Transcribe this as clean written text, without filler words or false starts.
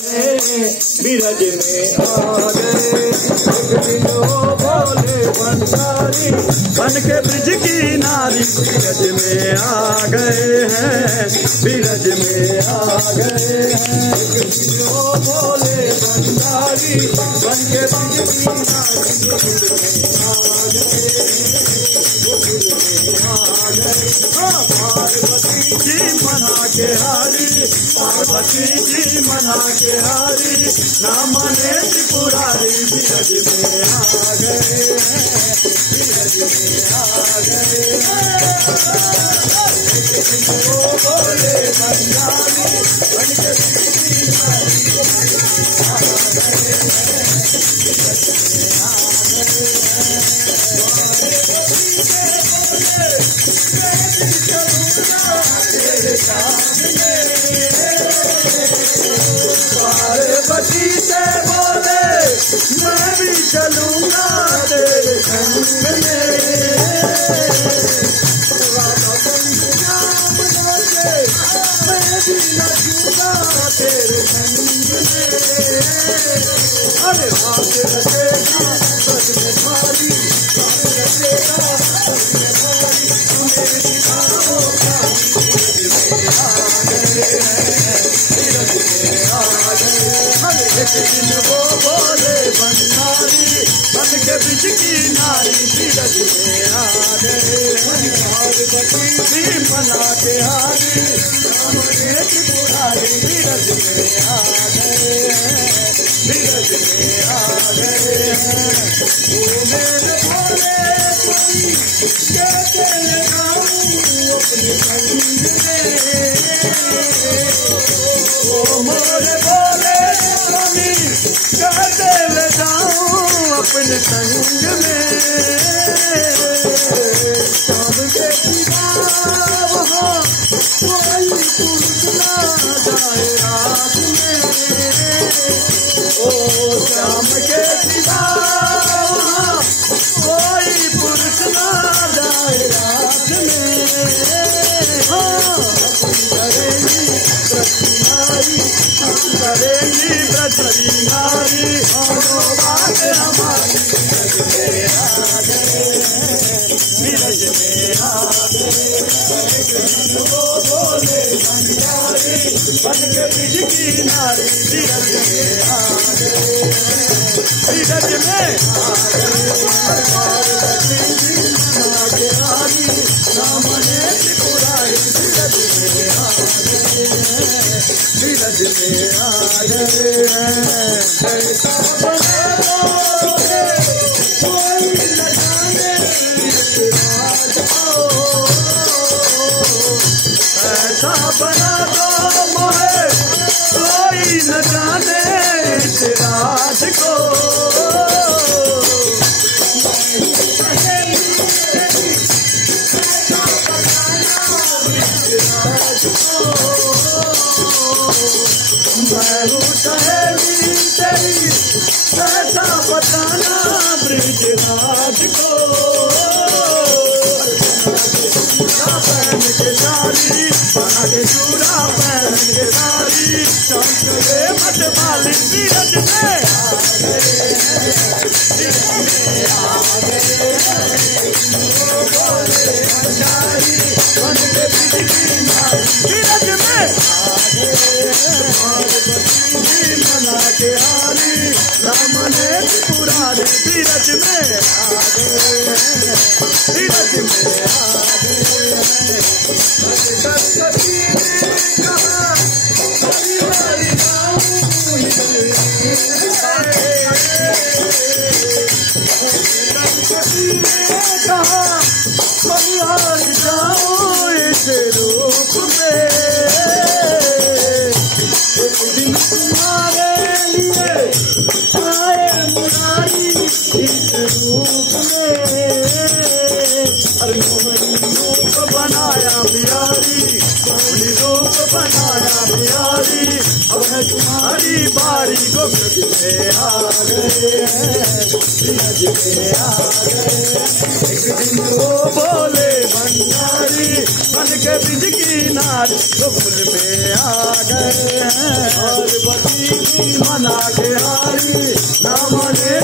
बिरज में आ गए एक दिन वो भोले भंडारी बन के ब्रिज की नारी बिरज में आ गए हैं बिरज में आ गए हैं एक दिन वो भोले भंडारी बन के ब्रिज की नारी पार्वती जी मना के हारी पार्वती जी मना के हारी ना मने त्रिपुरारी बिरज में आ गए हैं बिरज में आ गए वो भोले भंडारी बन के पार्वती से बोले मैं भी चलूंगा तेरे संग में मैं भी नचूंगा तेरे संग में अरे हाथ रचेगा सच में भारी हाथ रचेगा सच में भारी तुम्हें दिखाओ एक दिन वो बोले भंडारी बन के ब्रिज की नारी बिरज में आ गए पार्वती जी मना के हारी त्रिपुरारी बिरज में आ गए बिरज में आ गए वो मेरे भोले कोई कैसे लगाऊं अपने संग में ओ मोरे भोले कहते ले जाऊं अपने संग में शाम के सिवा वहाँ कोई पुरुष ना जाए रात में ओ शाम के सिवा वहाँ कोई पुरुष ना जाए रात में हाँ करेंगी प्रतिनारी करेंगी प्रतिनारी बात हमारी बिरज में आ गए वो बोले भंडारी बन के ब्रिज की नारी बिरज में आ गए बिरज में आ गए पार्वती जी मना के हारी नाम ने त्रिपुरारी बिरज में आ गए बिरज में आ गए ऐसा बना दो कोई न जाने राज को ऐसा बना दो मोहे कोई न जाने इस राज को मैं हूँ सहेली तेरी कैसा बताना ब्रिज राज को पहन के सारी बना के चूड़ा पहन के सारी चमके मत वाली बिरज में आ गए बन के ब्रिज की नारी बिरज में आ गए मना के हारी राम ने त्रिपुरारी बिरज में आ गए बिरज में आ गए सरस्वती ने कहा हरिहरि जाऊं इस रूप में एक दिन तुम्हारे लिए आए मुरारी इस रूप में हर मोहन रूप बनाया बिहारी, सोनी रूप बनाया बिहारी, अब है तुम्हारी बारी, को ब्रज में आ गए हैं, ब्रज में आ गए। एक दिन वो बोले भंडारी, बन के ब्रज की नारी, गोकुल में आ गए हैं, पार्वती की मना के हारी, ना माने